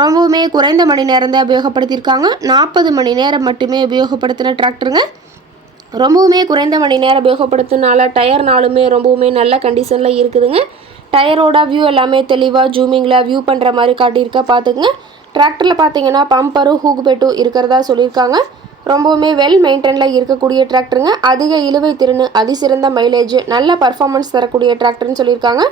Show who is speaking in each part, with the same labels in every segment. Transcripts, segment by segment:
Speaker 1: ரொம்பவுமே குறைந்த மணி நேரம் தான் உபயோகப்படுத்தியிருக்காங்க. நாற்பது மணி நேரம் மட்டுமே உபயோகப்படுத்தின டிராக்டருங்க. ரொம்பவுமே குறைந்த மணி நேரம் உபயோகப்படுத்தினால டயர்னாலுமே ரொம்பவுமே நல்ல கண்டிஷனில் இருக்குதுங்க. டயரோட வியூ எல்லாமே தெளிவாக ஜூமிங்கில் வியூ பண்ணுற மாதிரி காட்டியிருக்க பார்த்துக்குங்க. டிராக்டரில் பார்த்தீங்கன்னா பம்பரும் ஹூக்பெட்டும் இருக்கிறதா சொல்லியிருக்காங்க. ரொம்பவுமே வெல் மெயின்டைனில் இருக்கக்கூடிய டிராக்டருங்க. அதிக இழுவை திறன் அதிசிறந்த மைலேஜ் நல்ல பர்ஃபார்மன்ஸ் தரக்கூடிய டிராக்டர்னு சொல்லியிருக்காங்க.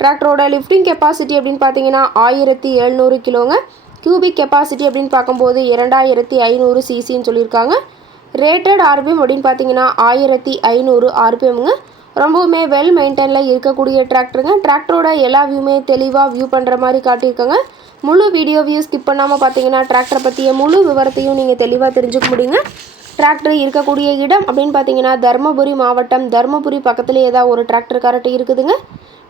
Speaker 1: டிராக்டரோட லிஃப்டிங் கெப்பாசிட்டி அப்படின்னு பார்த்தீங்கன்னா ஆயிரத்தி எழுநூறு கிலோங்க. கியூபிக் கெப்பாசிட்டி அப்படின்னு பார்க்கும்போது இரண்டாயிரத்தி ஐநூறு சிசின்னு சொல்லியிருக்காங்க. ரேட்டட் ஆர்பிஎம் அப்படின்னு பார்த்தீங்கன்னா ஆயிரத்தி ஐநூறு ஆர்பிஎம்ங்க. ரொம்பவுமே வெல் மெயின்டைனில் இருக்கக்கூடிய டிராக்டருங்க. டிராக்டரோட எல்லா வியூமே தெளிவாக வியூ பண்ணுற மாதிரி காட்டியிருக்காங்க. முழு வீடியோ ஸ்கிப் பண்ணாமல் பார்த்தீங்கன்னா டிராக்டரை பற்றிய முழு விவரத்தையும் நீங்கள் தெளிவாக தெரிஞ்சுக்க முடியுங்க. டிராக்டர் இருக்கக்கூடிய இடம் அப்படின்னு பார்த்தீங்கன்னா தருமபுரி மாவட்டம். தருமபுரி பக்கத்துலேயே ஏதாவது ஒரு டிராக்டர் கரெக்ட் இருக்குதுங்க.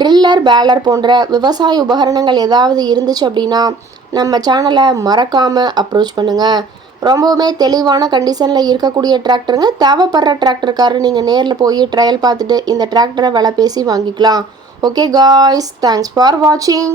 Speaker 1: driller baler போன்ற விவசாய உபகரணங்கள் ஏதாவது இருந்துச்சு அப்படின்னா நம்ம சேனலை மறக்காமல் அப்ரோச் பண்ணுங்கள் ரொம்பவுமே தெளிவான கண்டிஷனில் இருக்கக்கூடிய டிராக்டருங்க தேவைப்படுற டிராக்டருக்காரர் நீங்கள் நேரில் போய் ட்ரையல் பார்த்துட்டு இந்த டிராக்டரை விலை பேசி வாங்கிக்கலாம். ஓகே காய்ஸ் தேங்க்ஸ் ஃபார் வாட்சிங்